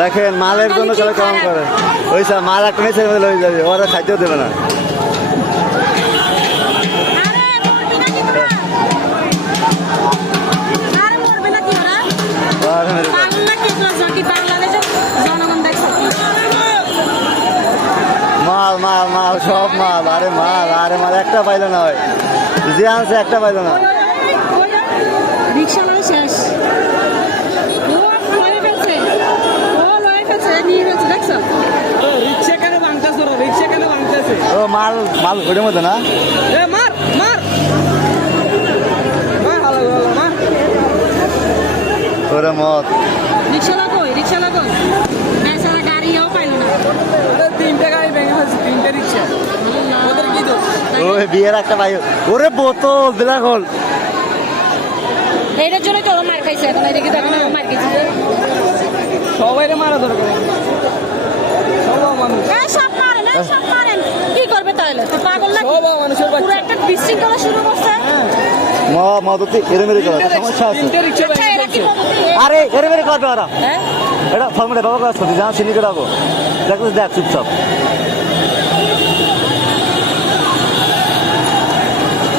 দেখেন মালের জন্য কেন কেমন করে ওই সব মাল একটা নিচে লয়ে যাবে ওরা খাইতেও দেবে না। মাল মাল মাল সব মাল, আরে মাল একটা পাইলো না, হয় যে আনছে একটা পাইলো না। রিক্সা মানে শেষ, ও মাল মাল ঘুরের মধ্যে না, ওরে মত রিক্সা লাগো গাড়িও পাইলো না। তিনটে গাড়ি ভেঙে ফেলছে, তিনটে রিক্সা। ওদের কি দোষ? ওই বিয়ের একটা পাই, ওরে বোতল ব্ল্যাক হোল। এইটার জন্যই তো ওরা মার খাইছে, এখন এদিকে দেখেন মার খাইছে। সবাই মারা দরকার, সব মারেন কি করবে তাহলে? তো পাগল না, সব মানুষের পুরো বাচ্চা। একটা বিশৃঙ্খলা শুরু করছে। মদতি এরমেরি করে সমস্যা আছে। তিনটে রিক্সা আচ্ছা, ভেঙে এরা কি ফেলছে। পদ্ধতি? আরে এরমেরি করবে ওরা, হ্যাঁ এটা ফর্মুলা বাবা কাজ করতে যা চিনি কেটাবো দেখ চুপচাপ।